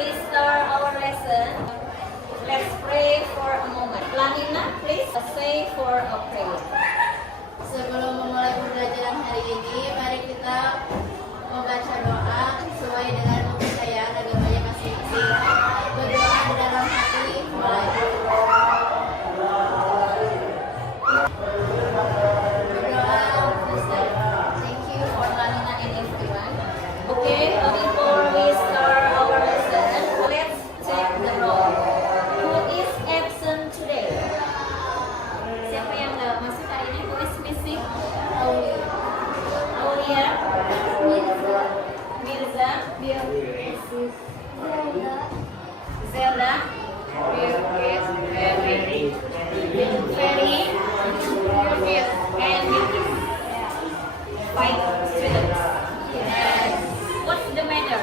we start our lesson, let's pray for a moment. Lanina, please say for a prayer. Sebelum memulai pembelajaran hari ini, mari kita membaca doa sesuai dengan kepercayaan agamanya masing-masing. Berdoa di dalam hati, mulai Thank you for Lanina and everyone. Okay, before we start our lesson, let's check the roll. Who is absent today? Siapa yang nggak masuk hari ini? Who is missing? Aulia, Mirza, Zelda, Ferry, and Vicky. 5 students. Yes. What's the matter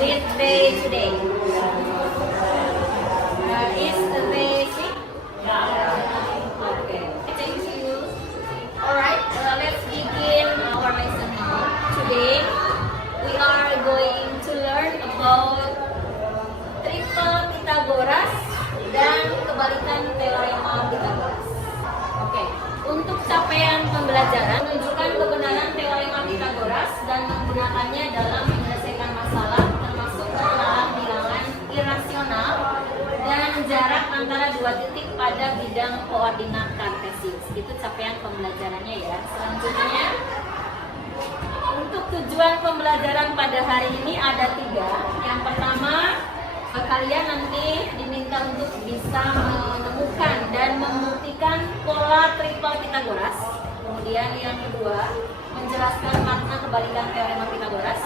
with they today? Is they sick? Okay. Thank you. Alright, let's begin our lesson now. Today, we are going to learn about triple Pythagoras dan kebalikan teorema Pythagoras. Oke, untuk capaian pembelajaran, menunjukkan kebenaran teorema Pythagoras dan menggunakannya dalam menyelesaikan masalah, termasuk mengenal bilangan irasional dan jarak antara dua titik pada bidang koordinat kartesius. Itu capaian pembelajarannya ya. Selanjutnya, untuk tujuan pembelajaran pada hari ini ada 3. Yang pertama, kalian nanti diminta untuk bisa menemukan dan membuktikan pola triple Pythagoras. Kemudian yang kedua, menjelaskan makna kebalikan teorema Pythagoras.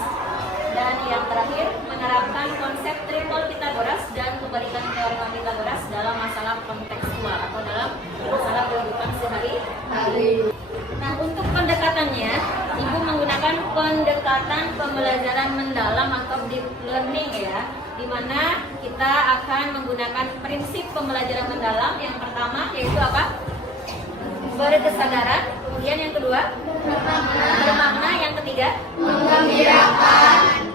Dan yang terakhir, menerapkan konsep triple Pythagoras dan kebalikan teorema Pythagoras dalam masalah kontekstual atau dalam masalah kehidupan sehari-hari. Nah, untuk pendekatannya, Ibu menggunakan pendekatan pembelajaran mendalam atau deep learning ya, di mana kita akan menggunakan prinsip pembelajaran mendalam. Yang pertama yaitu apa? Berkesadaran. Kemudian yang kedua, bermakna. Yang ketiga, menggembirakan.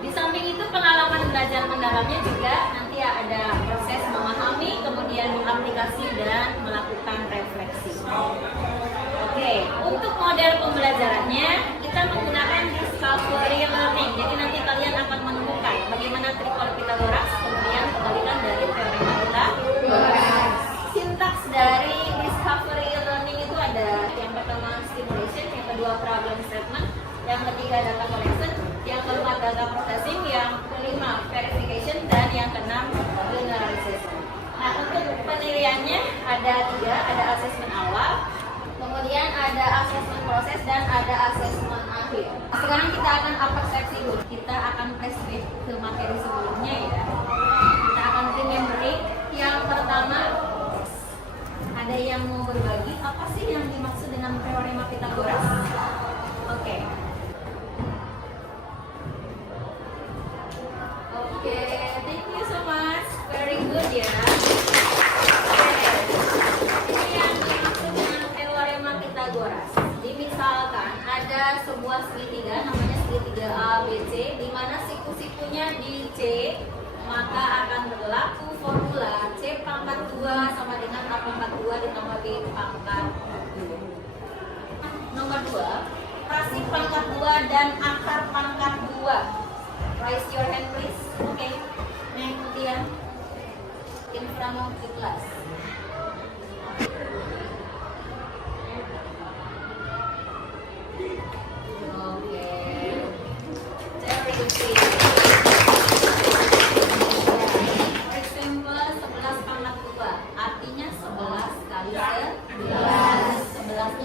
Di samping itu pengalaman belajar mendalamnya juga nanti ada proses memahami, kemudian mengaplikasi dan melakukan refleksi. Oke, untuk model pembelajarannya kita menggunakan discovery learning. Jadi nanti kalian akan menemukan bagaimana triple Pythagoras, kemudian kebalikan dari teorema Pythagoras. Sintaks dari discovery learning itu ada yang pertama stimulation, yang kedua problem statement, yang ketiga data collection, yang keempat data processing, yang kelima verification, dan yang keenam generalization. Nah, untuk penilaiannya ada 3, ada assessment awal, kemudian ada assessment proses, dan ada assessment akhir. Sekarang kita akan persepsi dulu. Kita akan flashback ke materi sebelumnya ya. Kita akan remembering. Yang pertama, ada yang mau berbagi apa sih yang dimaksud dengan teorema Pythagoras? Oke. Oke, thank you so much. Very good ya. Ini yang dimaksud dengan teorema Pythagoras. Misalkan ada sebuah segitiga namanya segitiga ABC, di mana siku-sikunya di C, maka akan berlaku formula C pangkat 2 sama dengan A pangkat 2 ditambah B pangkat 2. Nomor 2, frasi pangkat 2 dan akar pangkat 2. Raise your hand please. Oke. Nah, kemudian in front of the class.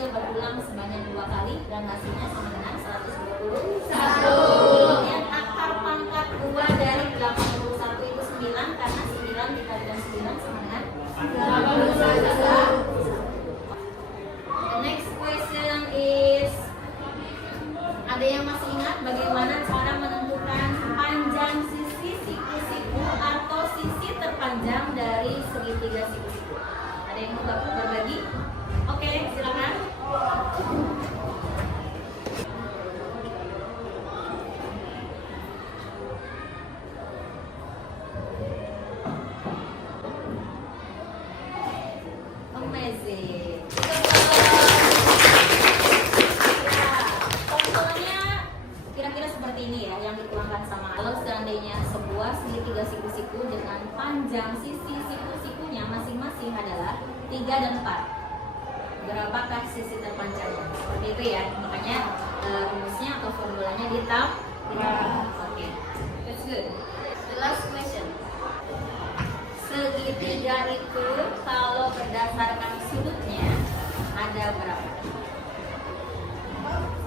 Berulang sebanyak 2 kali dan hasilnya sama dengan 121. Kemudian akar pangkat 2 dari 81 itu 9, karena 9 dikalikan 9 sama dengan 81. The next question is, ada yang masih ingat bagaimana cara menentukan panjang sisi siku-siku atau sisi terpanjang dari segitiga siku-siku? Ada yang mau berbagi? Oke, silakan. seperti ini ya yang dituangkan sama kalau seandainya sebuah segitiga siku-siku dengan panjang sisi siku-sikunya masing-masing adalah 3 dan 4. Berapakah sisi terpanjangnya? Seperti itu ya. Makanya rumusnya atau formulanya ditambah. Oke. That's good. The last question. Segitiga itu kalau berdasarkan sudutnya ada berapa?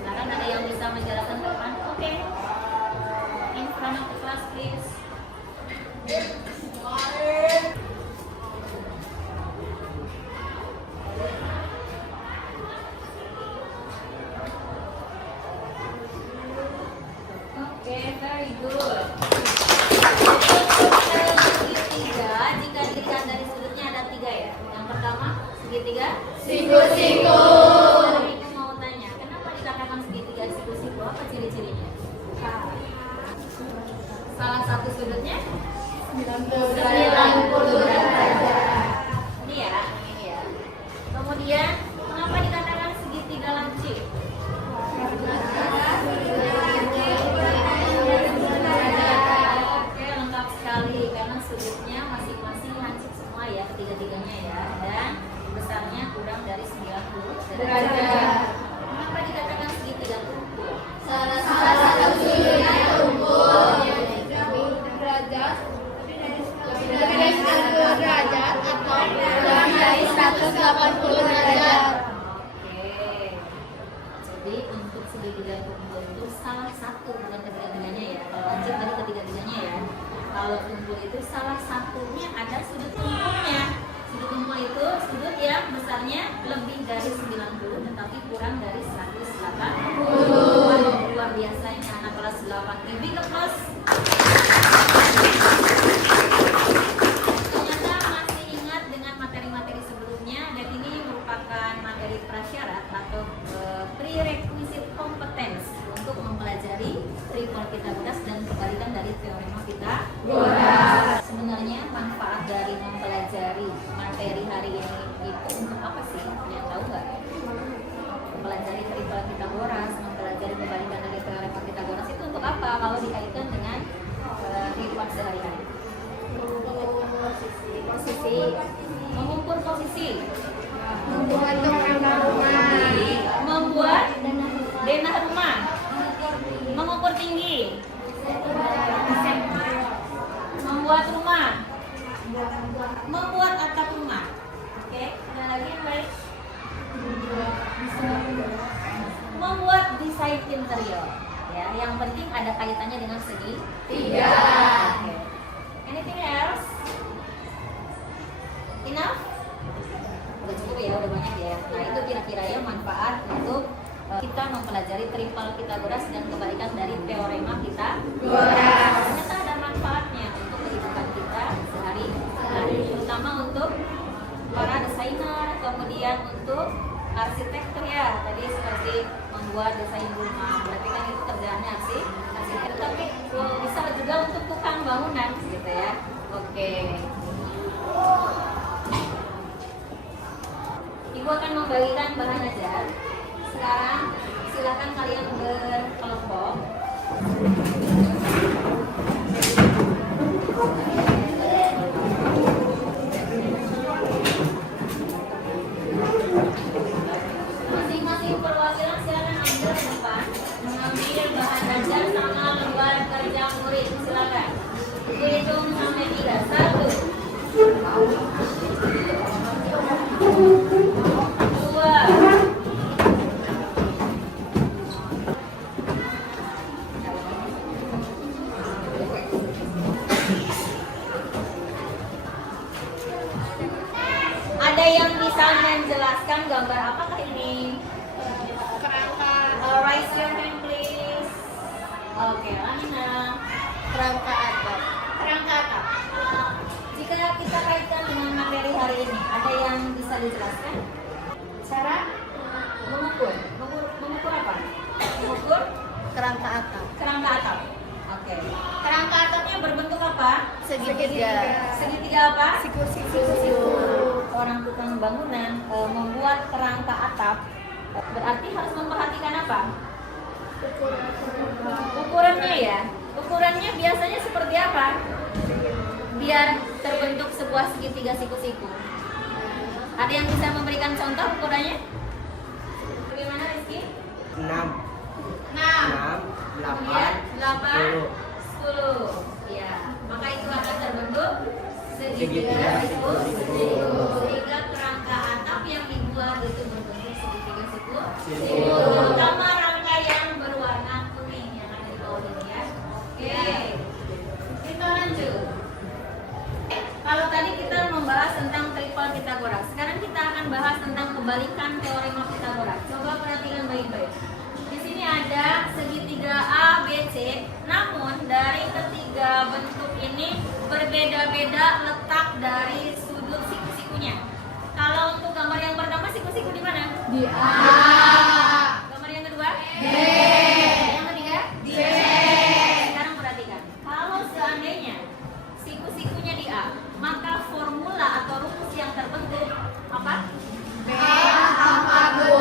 Silakan ada yang bisa menjelaskan ke depan? Oke. In front of the class please. Oke, very good. Segitiga, jika dilihat dari sudutnya ada 3 ya. Yang pertama, segitiga Siku-siku. Ibu mau tanya, kenapa dikatakan segitiga siku-siku? Apa ciri-cirinya? Salah satu sudutnya 90 derajat. ini ya. Kemudian, kenapa dikatakan segitiga lancip? Oke, lengkap sekali karena sudutnya masing-masing lancip semua ya, ketiga-tiganya ya, dan besarnya kurang dari 90 derajat. Kenapa dikatakan segitiga tumpul? Salah satu sudutnya tumpul. Derajat lebih dari 90 derajat atau kurang dari 180 derajat. Oke. Jadi untuk segitiga tumpul itu salah satu bukan ketiga-tiganya ya. Kalau lancip tadi ketiga-tiganya ya. Kalau tumpul itu salah satunya ada sudut tumpulnya. Sudut tumpul itu sudut yang besarnya lebih dari 90 tetapi kurang dari 180. Luar biasanya anak kelas 8. Big applause. Ternyata masih ingat dengan materi-materi sebelumnya dan ini merupakan materi prasyarat atau prerequisite competence untuk mempelajari triple Pythagoras dan kebalikan dari teorema Pythagoras. Sebenarnya manfaat dari mempelajari materi hari ini itu untuk apa sih? Yang tahu nggak? Mempelajari triple Pythagoras, mempelajari kebalikan dari teorema Pythagoras itu untuk apa? Kalau dikaitkan dengan kehidupan sehari-hari. Posisi, mengukur posisi, Membuat rangka rumah. membuat denah rumah, mengukur tinggi, membuat rumah, membuat atap rumah. Oke, ada lagi yang baik? Membuat desain interior. Ya, yang penting ada kaitannya dengan segi 3. Oke. Anything else? Enough? Udah cukup ya, udah banyak ya. Nah itu kira-kira ya manfaat untuk kita mempelajari triple Pythagoras dan kebalikan dari teorema Pythagoras. Ternyata ada manfaatnya untuk kehidupan kita sehari-hari, terutama untuk para desainer, kemudian untuk arsitektur ya. Tadi seperti membuat desain rumah, berarti kan itu kerjaannya arsitektur, tapi bisa juga untuk tukang bangunan gitu ya. Oke. Ibu akan membagikan bahan ajar. Sekarang silakan kalian berkelompok. Masing-masing perwakilan silakan ambil ke depan, mengambil bahan ajar sama lembar kerja murid. Silakan. Ibu hitung sampai 3. 1, 2. Ada yang bisa menjelaskan gambar apakah ini? Kerangka. Raise your hand please. Oke, Lina. Kerangka atap. Kerangka atap. Jika kita kaitkan dengan materi hari ini, ada yang bisa dijelaskan? Cara mengukur. Mengukur apa? Mengukur Kerangka atap. kerangka atap. Oke. Kerangka atapnya berbentuk apa? Segitiga. Segitiga apa? Siku-siku. Orang tukang bangunan membuat kerangka atap berarti harus memperhatikan apa? Ukurannya ya, ukurannya biasanya seperti apa? Biar terbentuk sebuah segitiga siku-siku. Ada yang bisa memberikan contoh ukurannya? Bagaimana Rizky? 6, 8, 10. 10. Ya, maka itu akan terbentuk segitiga Segitiga siku. siku. Sehingga kerangka atap yang dibuat itu berbentuk segitiga siku. Siku. Terutama rangka yang berwarna kuning yang ada di bawah ini ya. Oke. Kita lanjut. Kalau tadi kita membahas tentang triple Pythagoras, sekarang kita akan bahas tentang kebalikan teorema Pythagoras. Coba perhatikan baik-baik. Di sini ada segitiga A, B, C. Namun dari ketiga bentuk ini berbeda-beda letak dari sudut siku-sikunya. Kalau untuk gambar yang pertama siku-siku di mana? Di A. Gambar yang kedua? B. Yang ketiga? D. Sekarang perhatikan. Kalau seandainya siku-sikunya di A, maka formula atau rumus yang terbentuk apa? B pangkat 2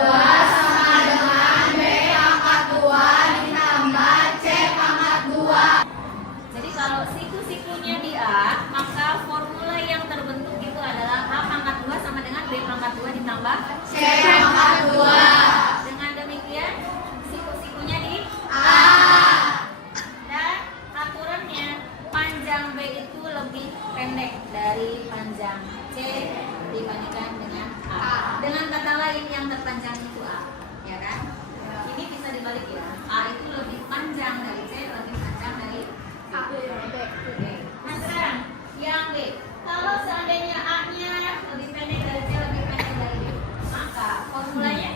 sama dengan B pangkat 2 ditambah C pangkat 2. Jadi kalau siku-sikunya di A, maka formula yang terbentuk itu adalah A pangkat 2 sama dengan B pangkat 2 ditambah C pangkat 2. Dengan demikian siku-sikunya di A. Dan aturannya panjang B itu lebih pendek dari panjang C dibandingkan dengan A. Dengan kata lain yang terpanjang itu A, ya kan? Ini bisa dibalik ya. A itu lebih panjang dari C, lebih panjang dari A. Oke. Nah sekarang yang B. Kalau seandainya A-nya lebih pendek dari C, lebih pendek dari B, maka formulanya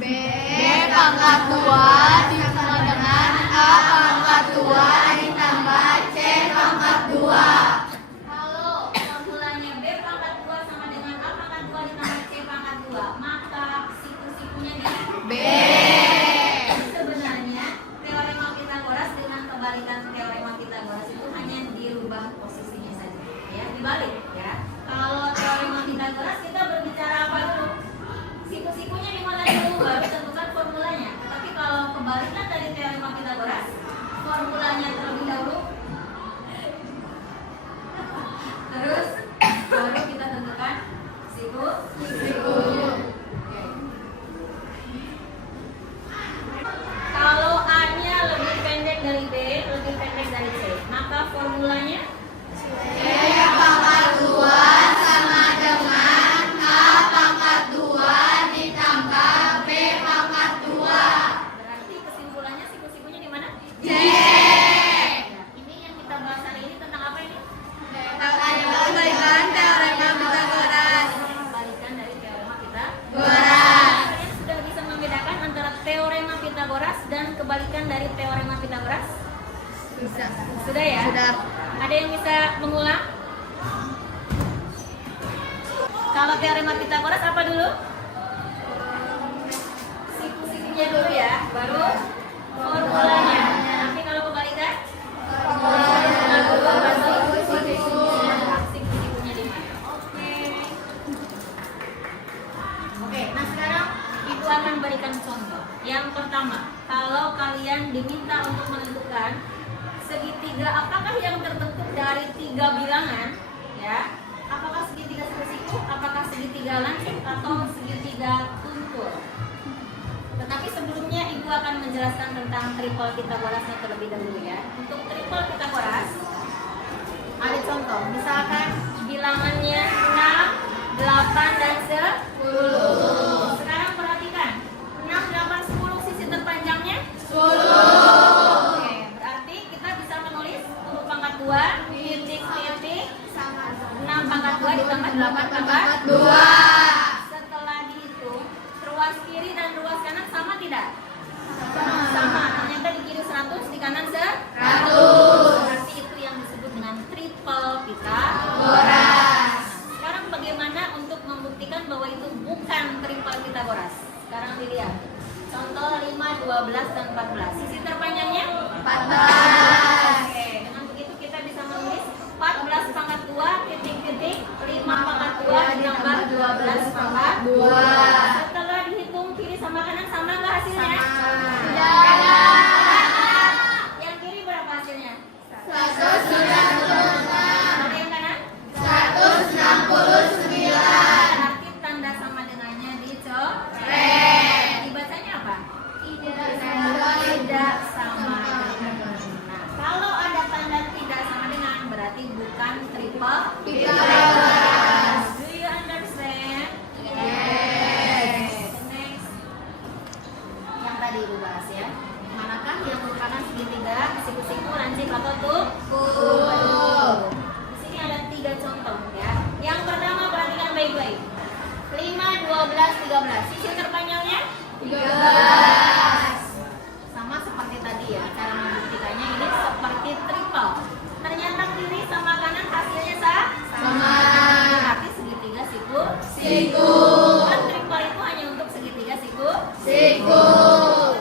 B pangkat 2 ditambah dengan A pangkat 2 ditambah C pangkat 2. kalau formulanya B pangkat 2 sama dengan A pangkat 2 ditambah C pangkat 2, maka siku-sikunya di B. Sebenarnya teorema Pythagoras dengan kebalikan teorema Pythagoras itu hanya dirubah posisinya saja, ya dibalik ya. Kalau teorema Pythagoras kita berbicara apa dulu? Siku-sikunya di mana dulu baru tentukan formulanya. Tapi kalau kebalikan dari teorema Pythagoras, formulanya terlebih dahulu, terus baru kita tentukan siku. Oke. Kalau A-nya lebih pendek dari B, lebih pendek dari C, maka formulanya C pangkat 2 sama dengan A pangkat 2 ditambah B pangkat 2. berarti kesimpulannya siku-sikunya di mana? C. Ya, ini yang kita bahas hari ini tentang apa ini? Kebalikan teorema Pythagoras. Kebalikan dari teorema Pythagoras. Goras. Kalian sudah bisa membedakan antara teorema Pythagoras dan kebalikan dari teorema Pythagoras? Bisa. Sudah ya? Sudah. Ada yang bisa mengulang? Kalau teorema Pythagoras apa dulu? Siku-sikunya dulu ya, baru formulanya. Nanti kalau kebalikan? Formula dulu, baru siku-sikunya di mana? Oke, nah sekarang Ibu akan berikan contoh. Yang pertama, kalau kalian diminta untuk menentukan segitiga apakah yang terbentuk dari 3 bilangan, ya, apakah segitiga siku-siku, apakah segitiga lancip atau segitiga tuntur. Tetapi sebelumnya Ibu akan menjelaskan tentang triple Pythagorasnya terlebih dahulu ya. Untuk triple Pythagoras ada contoh, misalkan bilangannya 6, 8 dan 10. Sekarang perhatikan, 6, 8, 10 sisi terpanjangnya 10. Oke, berarti kita bisa menulis untuk pangkat 2 titik-titik Sama 6 pangkat 2 ditambah 8 pangkat 2. Setelah dihitung, ruas kiri dan ruas kanan sama tidak? Sama. Ternyata di kiri 100, di kanan 100. Berarti itu yang disebut dengan triple Pythagoras. Sekarang bagaimana untuk membuktikan bahwa itu bukan triple Pythagoras? Sekarang dilihat. Contoh 5, 12 dan 14. Sisi terpanjangnya 14. Oke, dengan begitu kita bisa menulis 14 pangkat 2 titik-titik 5 pangkat 2 ditambah 12 pangkat 2. Setelah dihitung kiri sama kanan sama nggak hasilnya? Tidak. Berapa tuh? 10. Di sini ada 3 contoh ya. Yang pertama perhatikan baik-baik. 5, 12, 13. Sisi terpanjangnya 13. sama seperti tadi ya. Cara membuktikannya ini seperti triple. Ternyata kiri sama kanan hasilnya Sama. Berarti segitiga siku. Kan triple itu hanya untuk segitiga siku.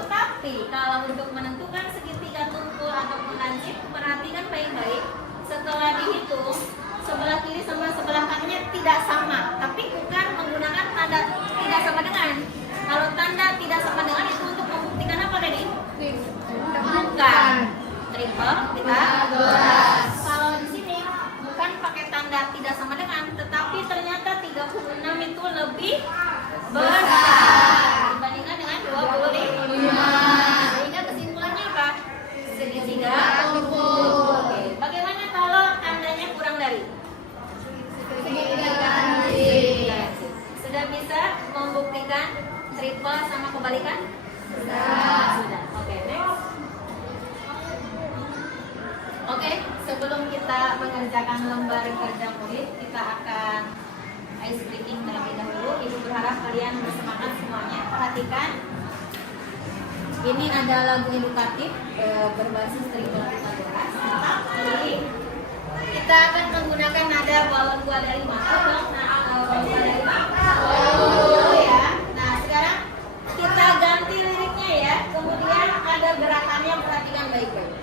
Tapi kalau untuk menentukan segitiga tungkul ataupun lancip, perhatikan baik-baik. Setelah dihitung, sebelah kiri sama sebelah kanannya tidak sama, tapi bukan menggunakan tanda tidak sama dengan. Kalau tanda tidak sama dengan itu untuk membuktikan apa tadi? Bukan triple Pythagoras. Kalau di sini bukan pakai tanda tidak sama dengan, tetapi ternyata 36 itu lebih besar dibandingkan dengan 25. Sehingga kesimpulannya apa? Segitiga tungkul. Oke. Bagaimana kalau tandanya kurang dari? Sudah bisa membuktikan triple sama kebalikan? Sudah. Oke, next. Oke, sebelum kita mengerjakan lembar kerja murid, kita akan ice breaking terlebih dahulu. Ibu berharap kalian bersemangat semuanya. Perhatikan. Ini ada lagu edukatif berbasis triple Pythagoras. Tapi kita akan menggunakan nada balon 2 dari 5. Balon 2 dari 5. Ya. Nah, sekarang kita ganti liriknya ya. Kemudian ada gerakannya, perhatikan baik-baik.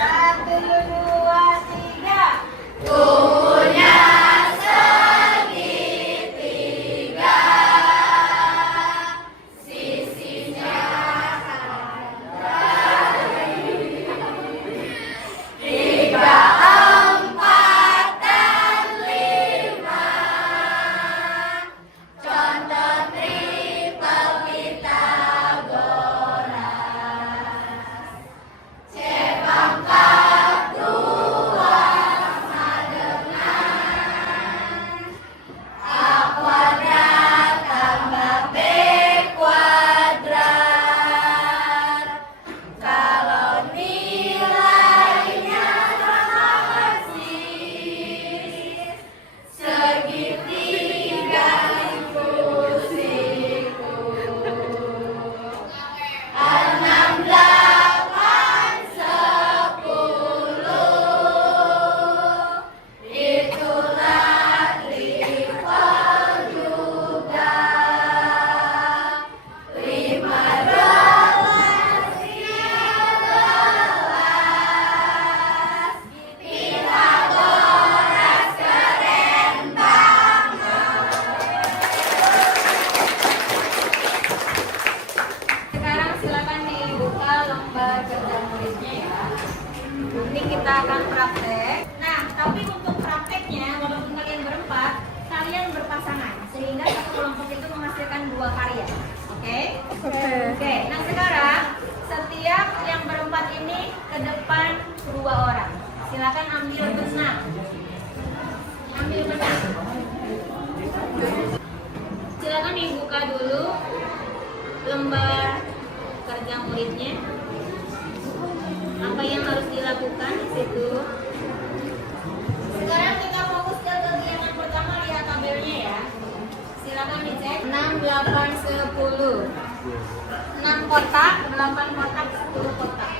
1, 2, 3. Punya kita akan praktek. Nah, tapi untuk prakteknya, walaupun kalian berempat, kalian berpasangan, sehingga satu kelompok itu menghasilkan 2 karya. Oke? Oke. Nah, sekarang setiap yang berempat ini ke depan 2 orang. Silakan ambil benang. Ambil benang. Silakan dibuka dulu lembar kerja muridnya. Apa yang harus dilakukan di situ? Sekarang kita fokus ke kegiatan pertama, lihat tabelnya ya. Silakan dicek. 6, 8, 10. 6 kotak, 8 kotak, 10 kotak.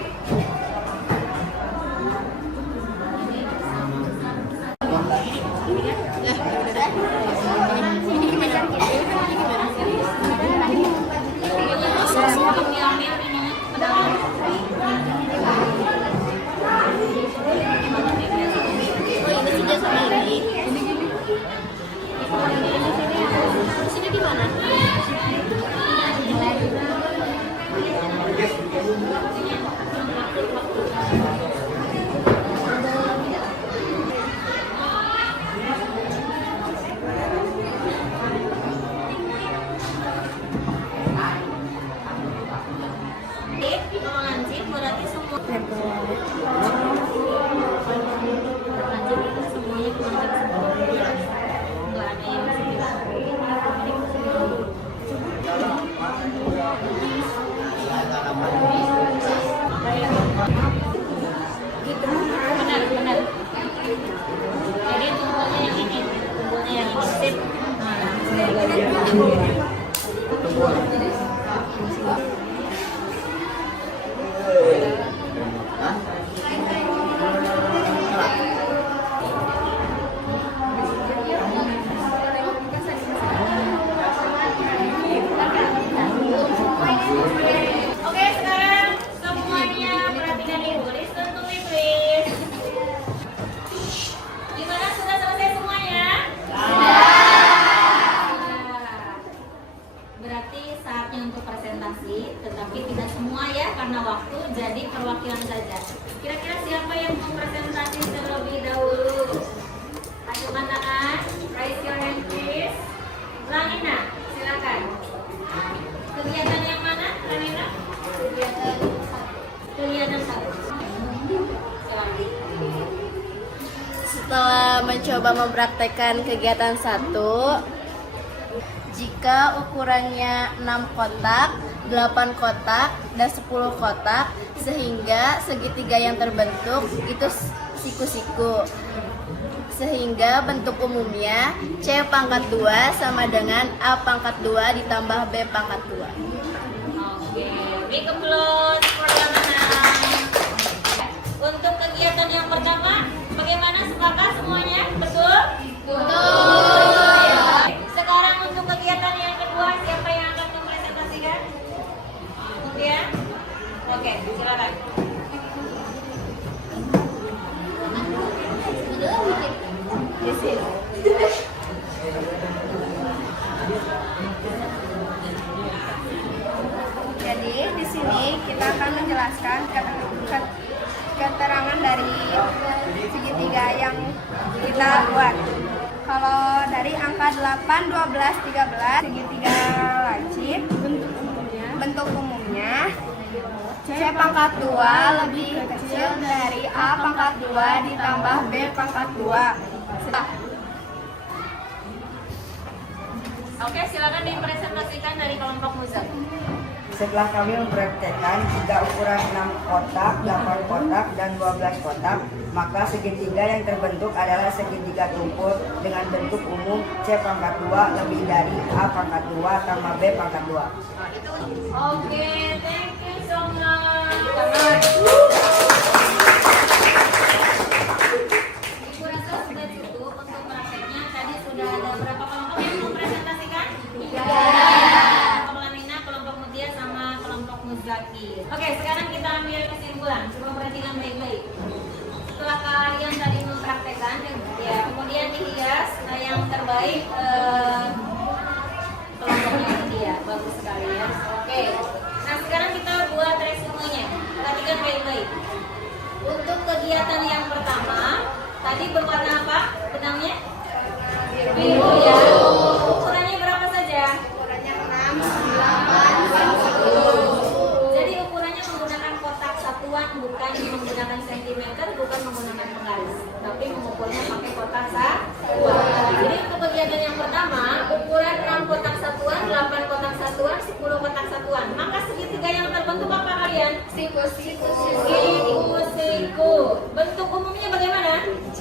ada. Kira-kira siapa yang mau presentasi terlebih dahulu? Ajukan tangan, raise your hand please. Lamina, silakan. Kegiatan yang mana, Lamina? Kegiatan satu. Silakan. Setelah mencoba mempraktekkan kegiatan 1, jika ukurannya 6 kotak, 8 kotak, dan 10 kotak, sehingga segitiga yang terbentuk itu siku-siku. Sehingga bentuk umumnya C pangkat 2 sama dengan A pangkat 2 ditambah B pangkat 2. Oke, big applause for Lamina. Untuk kegiatan yang pertama, bagaimana, sepakat semuanya? Betul? Betul. Sekarang untuk kegiatan yang kedua, siapa yang akan mempresentasikan? Ya? Oke, silakan. Jadi di sini kita akan menjelaskan keterangan dari segitiga yang kita buat. Kalau dari angka 8, 12, 13 segitiga lancip, bentuk umumnya C pangkat 2 lebih kecil dari A pangkat 2 ditambah B pangkat 2. Oke, silakan dipresentasikan dari kelompok Muzak. Setelah kami mempraktekkan jika ukuran 6 kotak, 8 kotak, dan 12 kotak, maka segitiga yang terbentuk adalah segitiga tumpul dengan bentuk umum C pangkat 2 lebih dari A pangkat 2 tambah B pangkat 2. Oke, thank you so much. Ibu rasa sudah cukup untuk prakteknya. Tadi sudah ada berapa kelompok yang mempresentasikan? Kelompok Lamina, kelompok Mutia, sama kelompok Muzaki. Oke, sekarang kita ambil kesimpulan. Coba perhatikan baik-baik. Setelah kalian tadi mempraktekkan, ya kemudian dihias. Nah, yang terbaik kelompoknya dia, bagus sekali ya. Oke. Nah, sekarang kita buat resumenya. Perhatikan baik-baik. Untuk kegiatan yang pertama, tadi berwarna apa benangnya? Biru ya. Ukurannya berapa saja? Ukurannya 6, 8, 10. Jadi ukurannya menggunakan kotak satuan, bukan menggunakan sentimeter, bukan menggunakan penggaris, tapi mengukurnya pakai kotak satuan. Jadi untuk kegiatan yang pertama, ukuran 6 kotak satuan, 8 kotak satuan, 10 kotak satuan. Maka segitiga yang terbentuk apa kalian? Siku-siku. Siku-siku. Bentuk umumnya bagaimana? C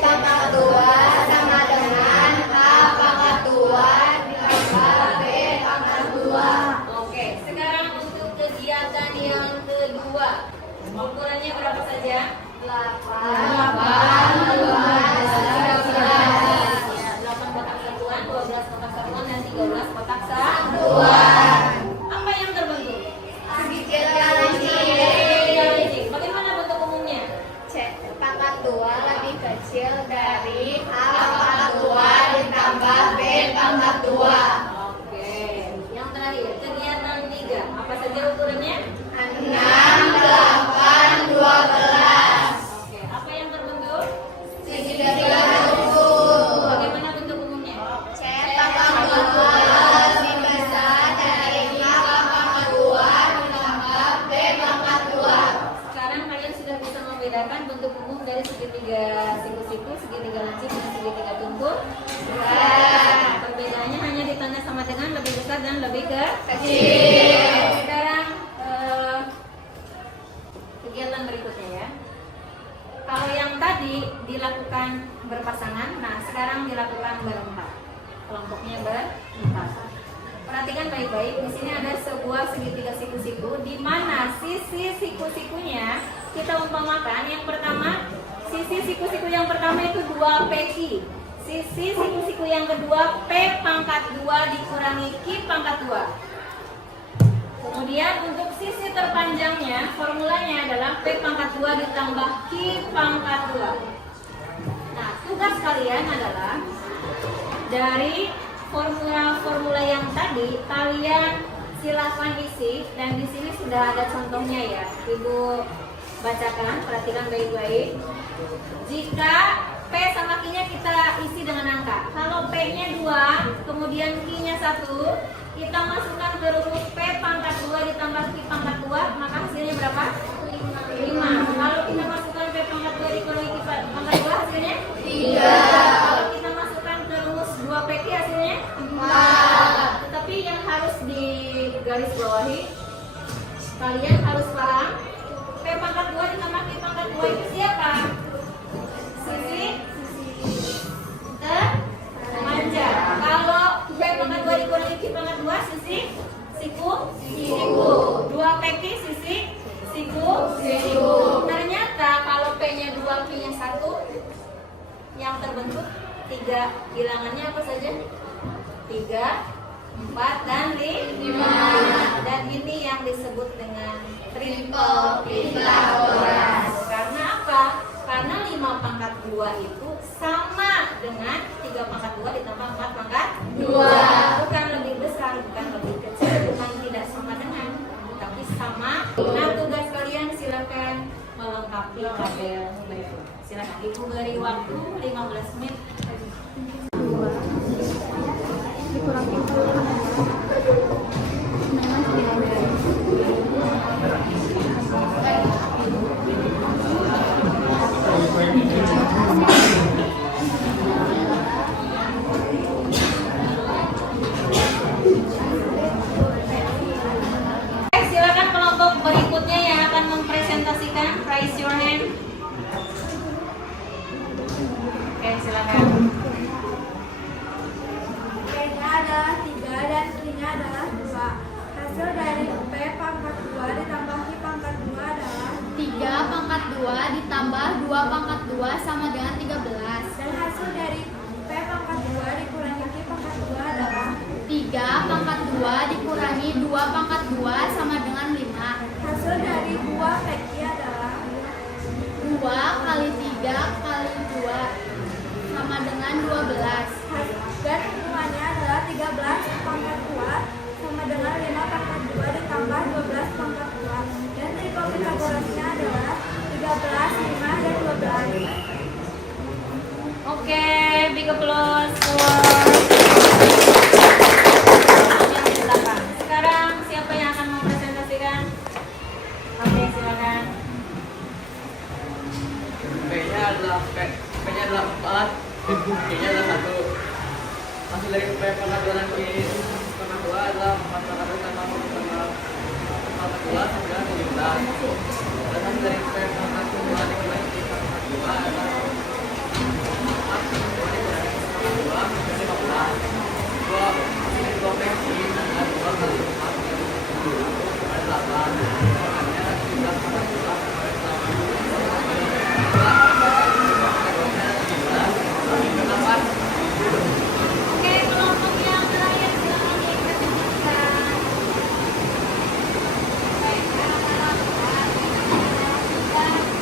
pangkat 2 sama dengan A pangkat 2 ditambah B pangkat 2. Oke, sekarang untuk kegiatan yang kedua, ukurannya berapa saja? 8, 12, 13. Ya, 8 kotak satuan, 12 kotak satuan, dan 13 kotak satuan. Apa yang terbentuk? Segitiga lancip. Bagaimana bentuk umumnya? C pangkat 2 lebih kecil dari A pangkat 2 ditambah B pangkat 2. Oke, yang terakhir, kegiatan 3. Apa saja ukurannya? 6, 8, 12. Oke, apa yang terbentuk? Segitiga tumpul. Bagaimana bentuk umumnya? C pangkat 2 lebih besar dari A pangkat 2 ditambah B pangkat 2. Sekarang kalian sudah bisa membedakan bentuk umum dari segitiga siku-siku, segitiga lancip, dan segitiga tumpul. Perbedaannya hanya ditanda sama dengan lebih besar dan lebih kecil. Sekarang kegiatan berikutnya ya. Kalau yang tadi dilakukan berpasangan, nah sekarang dilakukan berempat. Kelompoknya berempat. Perhatikan baik-baik. Di sini ada sebuah segitiga siku-siku, di mana sisi siku-sikunya kita umpamakan. Yang pertama, sisi siku-siku yang pertama itu 2 PQ. Sisi siku-siku yang kedua P pangkat 2 dikurangi Q pangkat 2. Kemudian untuk sisi terpanjangnya, formulanya adalah P pangkat 2 ditambah Q pangkat 2. Nah, tugas kalian adalah dari formula-formula yang tadi, kalian silakan isi, dan di sini sudah ada contohnya ya. Ibu bacakan, perhatikan baik-baik. Jika P sama Q-nya kita isi dengan angka. Kalau P-nya 2, kemudian Q-nya 1, kita masukkan ke rumus P pangkat 2 ditambah Q pangkat 2, maka hasilnya berapa? 5. Kalau kita masukkan P pangkat 2 dikurangi Q pangkat 2, hasilnya 3. Kalau kita masukkan ke rumus 2PQ, hasilnya 4. Tetapi yang harus digarisbawahi, kalian harus paham P pangkat 2 ditambah Q pangkat 2 itu siapa? Sisi termanja. Kalau P pangkat 2 dikurangi Q pangkat 2, sisi siku. 2PQ sisi siku. Ternyata kalau P-nya 2, Q-nya 1, yang terbentuk 3 bilangannya apa saja? 3, 4, dan 5. Dan ini yang disebut dengan triple Pythagoras. Karena apa? Karena 5 pangkat 2 itu sama dengan 3 pangkat 2 ditambah 4 pangkat 2. Bukan lebih besar, bukan lebih kecil, bukan tidak sama dengan, tapi sama. Nah, tugas kalian silakan melengkapi tabel berikut. Silakan Ibu beri waktu 15 menit. Silakan kelompok berikutnya yang akan mempresentasikan. Raise your hand. Oke, silakan. P-nya adalah 3 dan Q-nya adalah 2. Hasil dari P pangkat 2 ditambah Q pangkat 2 adalah 3 pangkat 2 ditambah 2 pangkat 2 sama dengan 13. dan hasil dari P pangkat 2 dikurangi Q pangkat 2 adalah 3 pangkat 2 dikurangi 2 pangkat 2 sama dengan 5. hasil dari 2 PQ adalah 2 kali 3 kali 2 sama dengan 12. dan hubungannya adalah 13 pangkat 2 sama dengan 5 pangkat 2 ditambah 12 pangkat 2. Dan triple Pythagorasnya adalah 13, 5, dan 12. Oke, big applause for yang di belakang. Sekarang siapa yang akan mempresentasikan? Oke, silakan. P-nya adalah 4, Q-nya adalah 1. Hasil dari P pangkat 2 dan Q pangkat 2 adalah 4 pangkat 2 tambah 4 pangkat 2 sama dengan 17. Dan hasil dari P pangkat 2 dikurangi Q pangkat 2 adalah 4 dikurangi Q pangkat 2 15. 2 PQ adalah 2 kali 4 adalah 8. Makanya 17 pangkat 2 Oke, kelompok yang terakhir silakan dipresentasikan. Baik, sekarang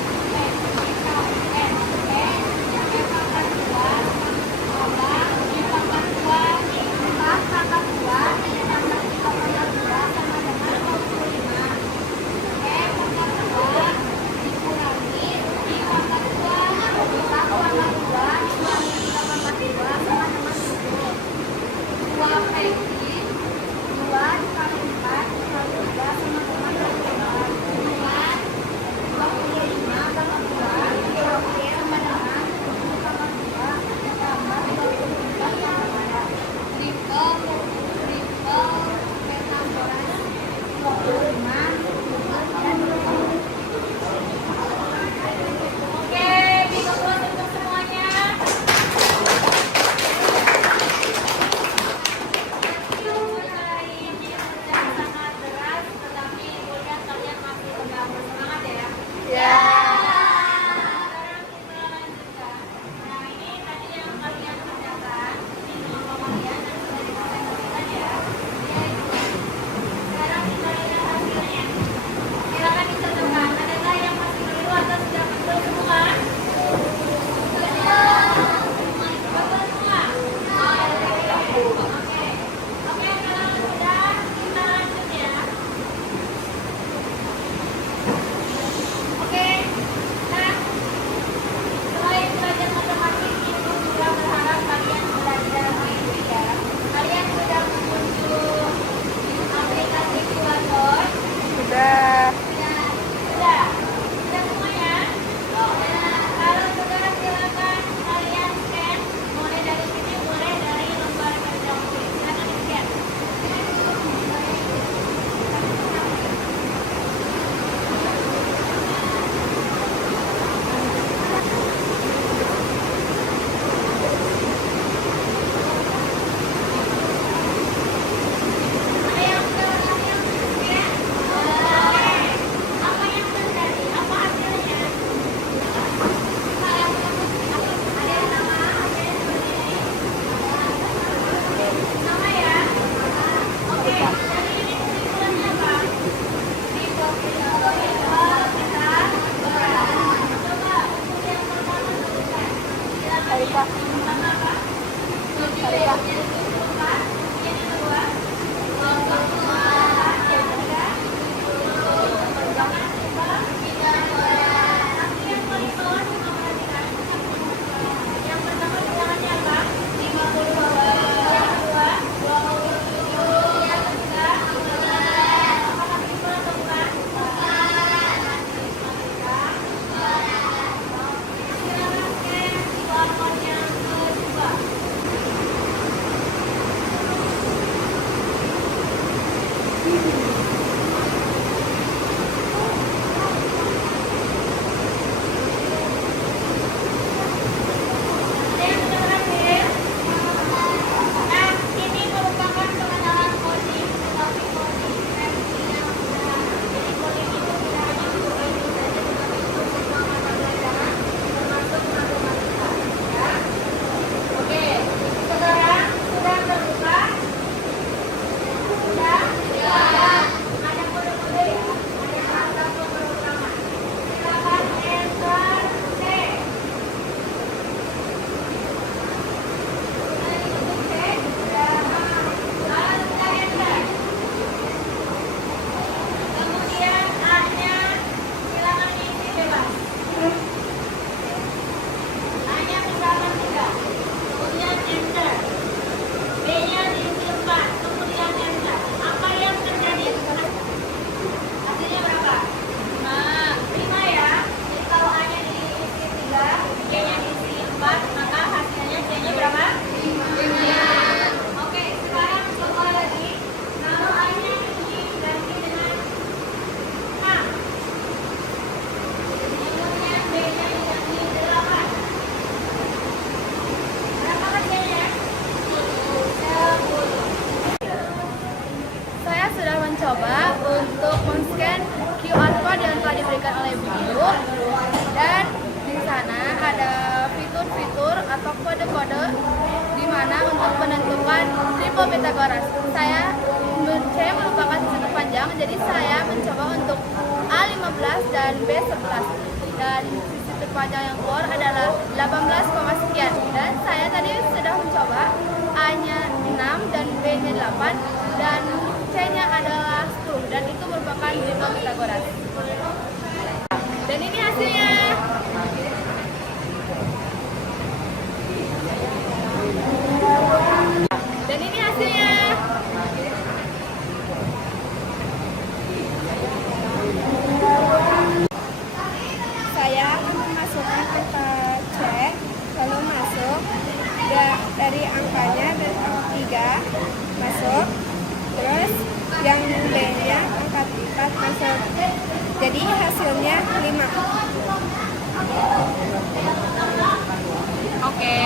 Facebook, dan di sana ada fitur-fitur atau kode-kode di mana untuk menentukan triple Pythagoras. Saya merupakan sisi terpanjang, jadi saya mencoba untuk A15 dan B11, dan sisi terpanjang yang keluar adalah 18, sekian. Dan saya tadi sudah mencoba A-nya 6 dan B-nya 8 dan C-nya adalah 10, dan itu merupakan triple Pythagoras. Dan ini hasilnya. Dan ini hasilnya. Saya akan memasukkan angka C, lalu masuk dari angkanya dari angka 3 masuk, terus yang B-nya angka 4 masuk. Jadi hasilnya 5. Oke.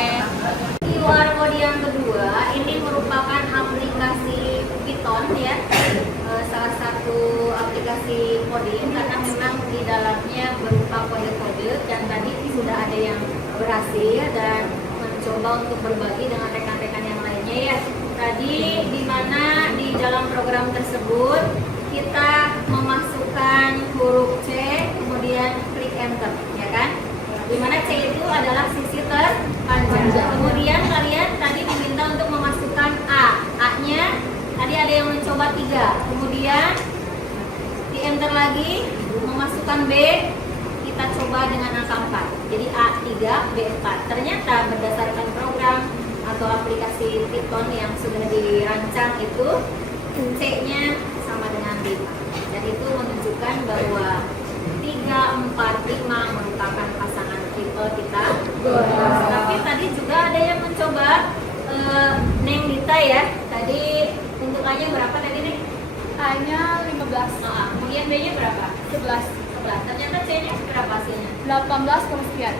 QR code yang kedua ini merupakan aplikasi Python ya, salah satu aplikasi coding karena memang di dalamnya berupa kode-kode, dan tadi sudah ada yang berhasil dan mencoba untuk berbagi dengan rekan-rekan yang lainnya ya. Tadi di mana di dalam program tersebut kita memasukkan huruf C, kemudian klik enter, ya kan? Dimana C itu adalah sisi terpanjang. Kemudian kalian tadi diminta untuk memasukkan A-nya tadi ada yang mencoba 3. Kemudian di enter lagi, memasukkan B, kita coba dengan angka 4. Jadi A3, B4. Ternyata berdasarkan program atau aplikasi Python yang sudah dirancang itu, C-nya sama dengan 5. Dan itu menunjukkan bahwa 3, 4, 5 merupakan pasangan triple Pythagoras. Tapi tadi juga ada yang mencoba Neng Dita ya. Tadi untuk A-nya berapa tadi Neng? A-nya 15. Kemudian B-nya berapa? 11. 11. Ternyata C-nya berapa hasilnya? 18, sekian.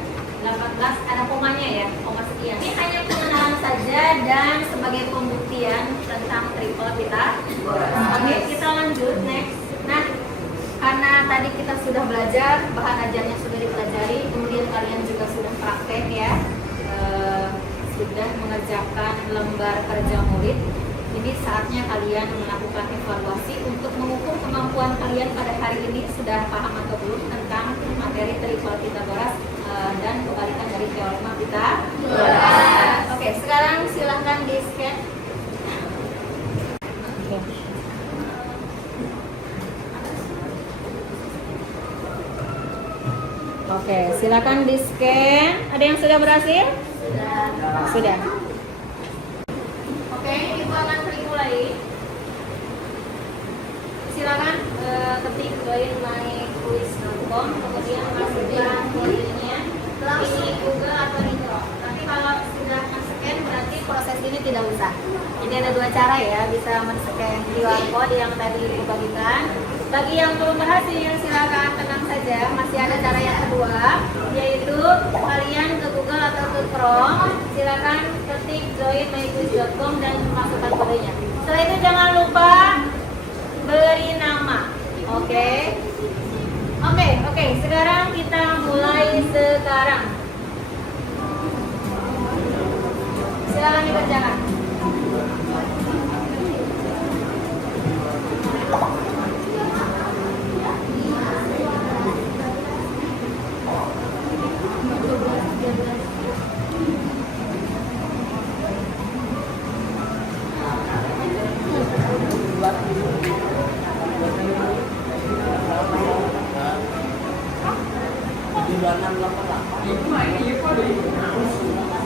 18, ada komanya ya, koma sekian. Ini hanya pengenalan saja dan sebagai pembuktian tentang triple Pythagoras. Oke, kita lanjut next. Nah, karena tadi kita sudah belajar, bahan ajarnya sudah dipelajari, kemudian kalian juga sudah praktek ya, sudah mengerjakan lembar kerja murid. Jadi saatnya kalian melakukan evaluasi untuk mengukur kemampuan kalian pada hari ini, sudah paham atau belum tentang materi triple Pythagoras dan kebalikan dari teorema Pythagoras. Oke, sekarang silahkan di scan. Oke, silakan di scan. Ada yang sudah berhasil? Sudah. Oke, kita akan mulai. Silakan ketik join myquiz.com, kemudian masukkan kodenya di Google atau di Chrome. Tapi kalau sudah men-scan berarti proses ini tidak usah. Jadi ada 2 cara ya, bisa men-scan QR code yang tadi dibagikan. Bagi yang belum berhasil, silakan tenang saja, masih ada cara yang kedua, yaitu kalian ke Google atau ke Chrome, silakan ketik join myquiz.com dan masukkan kodenya. Setelah itu jangan lupa beri nama. Oke. Sekarang kita mulai sekarang. Silakan dikerjakan. Di 2688.